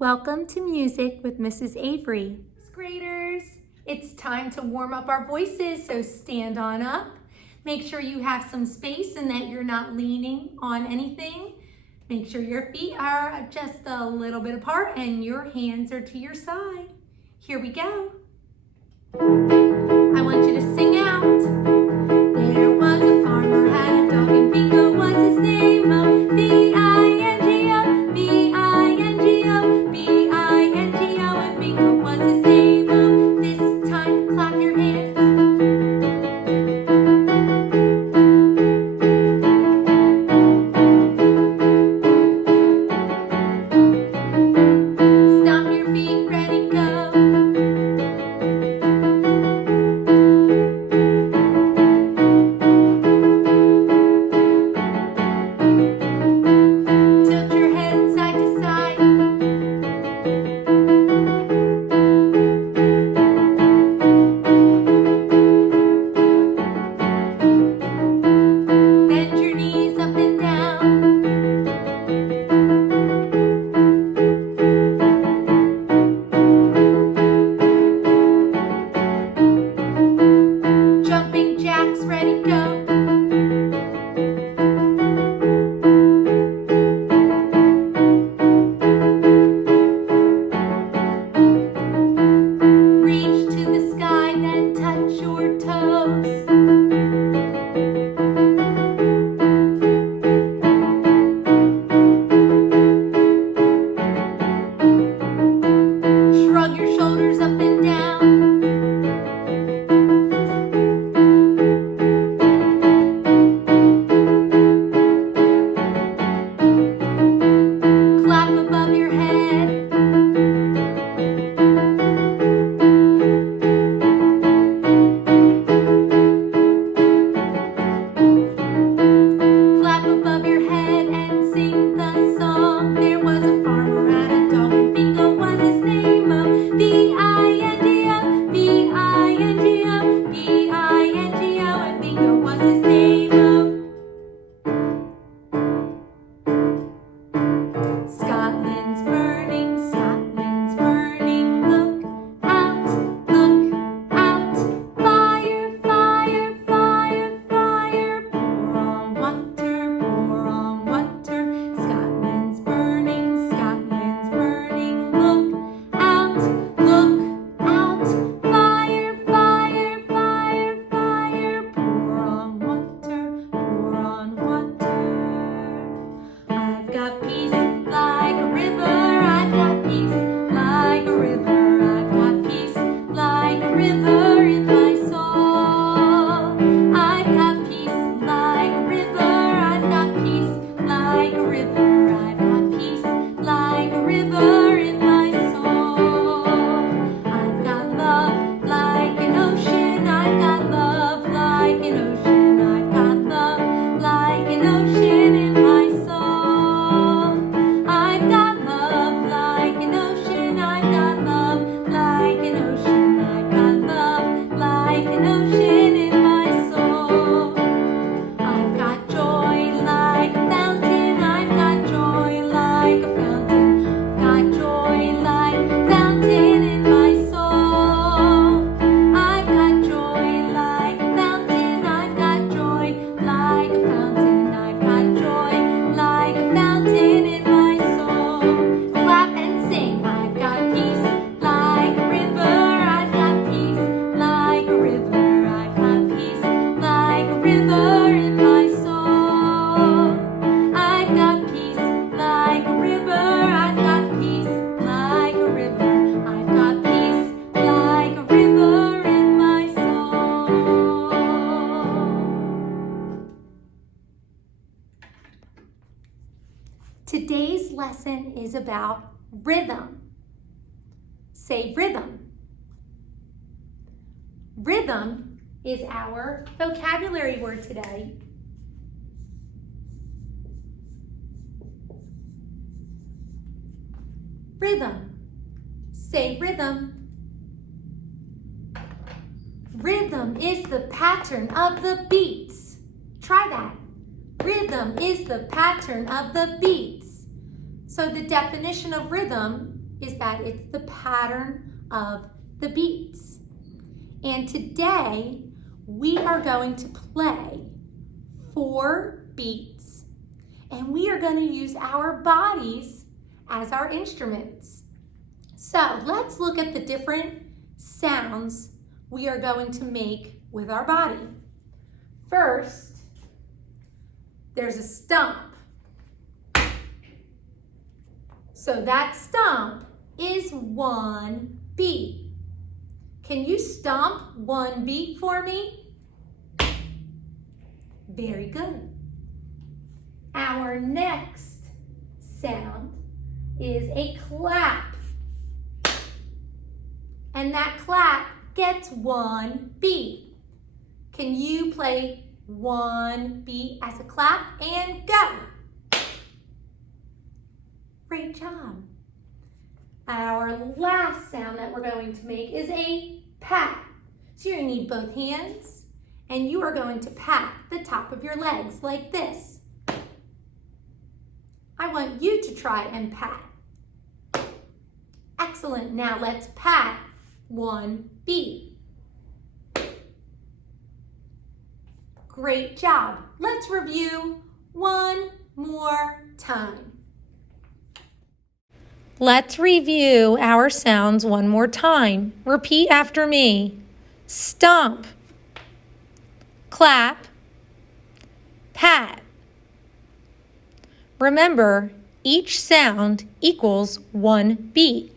Welcome to Music with Mrs. Avery. Graders, it's time to warm up our voices, so stand on up. Make sure you have some space and that you're not leaning on anything. Make sure your feet are just a little bit apart and your hands are to your side. Here we go. I want you to sing out. There was a farmer, had a dog, and Bingo was his name. B-I-N-G-O, B-I-N-G-O, B-I-N-G-O, and Bingo was his name. This time, clap your hands. Stomp your feet, ready, go. Tilt your head side to side. Bend your knees up and down. Jumping jacks, ready, go. Reach to the sky, then touch your toes. Shrug your shoulders up and down. Clap above your head. Clap above your head and sing the song. There was a farmer, had a dog, and Bingo was his name. B-I-N-G-O, B-I-N-G-O, B-I-N-G-O, and Bingo was his name. Scotland's burning, Scotland's burning. Look out, fire, fire, fire, fire. Pour on water, Scotland's burning, Scotland's burning. Look out, fire, fire, fire, fire. Pour on water. I've got peace like a river, I've got peace like a river, I've got peace like a river in my soul. I've got peace like a river, I've got peace like a river, I've got peace like a river in my soul. I've got love like an ocean, I've got love like an ocean, I've got love like an ocean in my soul. I've got love like an ocean, I've got love like an ocean, I've got love like an ocean in my soul. I've got joy like a fountain, I've got joy like a fountain, got joy like a fountain in my soul. I've got joy like a fountain, I've got joy like a fountain, I've got joy like a fountain in my soul. Clap and sing. I've got peace like a river, I've got peace like a river, I've got peace like a river in my soul. I've got peace like a river, I've got peace like a river, I've got peace like a river in my soul. Today's lesson is about rhythm. Say rhythm. Rhythm is our vocabulary word today. Rhythm. Say rhythm. Rhythm is the pattern of the beats. Try that. Rhythm is the pattern of the beats. So the definition of rhythm is that it's the pattern of the beats. And today, we are going to play 4 beats, and we are going to use our bodies as our instruments. So let's look at the different sounds we are going to make with our body. First, there's a stomp. So that stomp is 1 beat. Can you stomp 1 beat for me? Very good. Our next sound is a clap. And that clap gets 1 beat. Can you play 1 beat as a clap? And go. Great job. Our last sound that we're going to make is a pat. So you're going to need both hands, and you are going to pat the top of your legs like this. I want you to try and pat. Excellent. Now let's pat 1 beat. Great job. Let's review one more time. Let's review our sounds one more time. Repeat after me. Stomp, clap, pat. Remember, each sound equals 1 beat.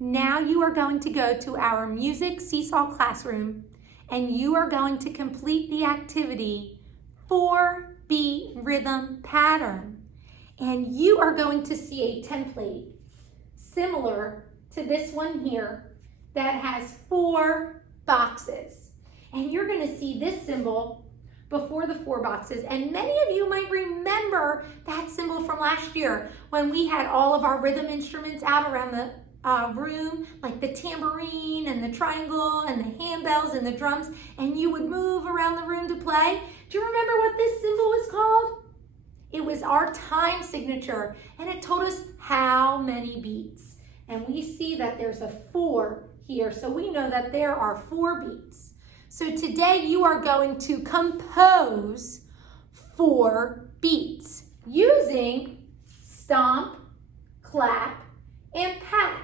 Now you are going to go to our music seesaw classroom, and you are going to complete the activity 4 beat rhythm pattern. And you are going to see a template similar to this one here that has 4 boxes. And you're going to see this symbol before the 4 boxes. And many of you might remember that symbol from last year when we had all of our rhythm instruments out around the room, like the tambourine and the triangle and the handbells and the drums, and you would move around the room to play. Do you remember what this symbol was called? It was our time signature, and it told us how many beats. And we see that there's a 4 here, so we know that there are 4 beats. So today you are going to compose 4 beats using stomp, clap, and pat.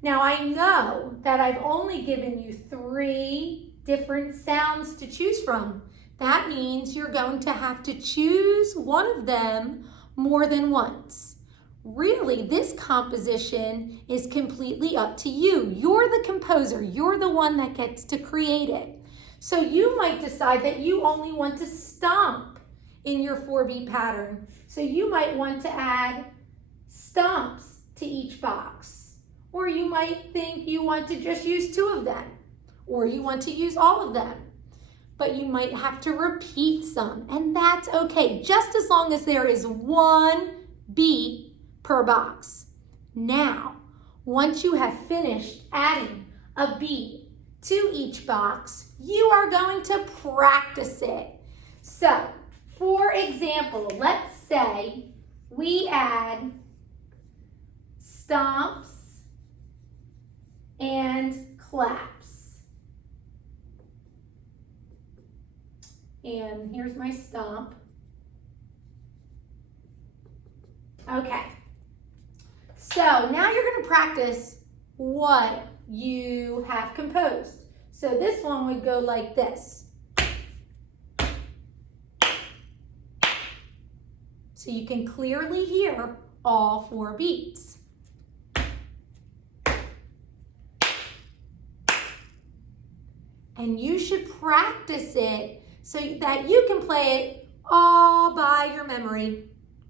Now I know that I've only given you 3 different sounds to choose from. That means you're going to have to choose one of them more than once. Really, this composition is completely up to you. You're the composer. You're the one that gets to create it. So you might decide that you only want to stomp in your 4-beat pattern. So you might want to add stomps to each box. Or you might think you want to just use 2 of them. Or you want to use all of them. But you might have to repeat some, and that's okay, just as long as there is 1 beat per box. Now, once you have finished adding a beat to each box, you are going to practice it. So, for example, let's say we add stomps and claps. And here's my stomp. Okay. So now you're going to practice what you have composed. So this one would go like this. So you can clearly hear all 4 beats. And you should practice it so that you can play it all by your memory,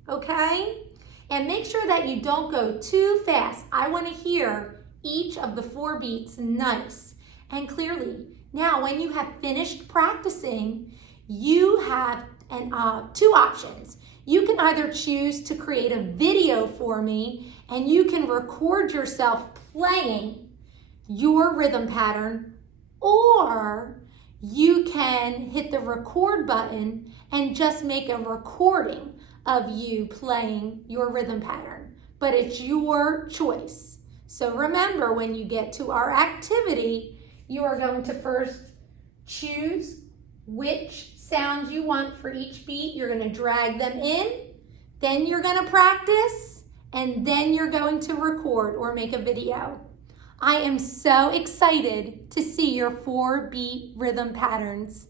okay? And make sure that you don't go too fast. I want to hear each of the 4 beats nice and clearly. Now, when you have finished practicing, you have 2 options. You can either choose to create a video for me, and you can record yourself playing your rhythm pattern, or you can hit the record button and just make a recording of you playing your rhythm pattern, but it's your choice. So remember, when you get to our activity, you are going to first choose which sounds you want for each beat. You're going to drag them in, then you're going to practice, and then you're going to record or make a video. I am so excited to see your 4-beat rhythm patterns.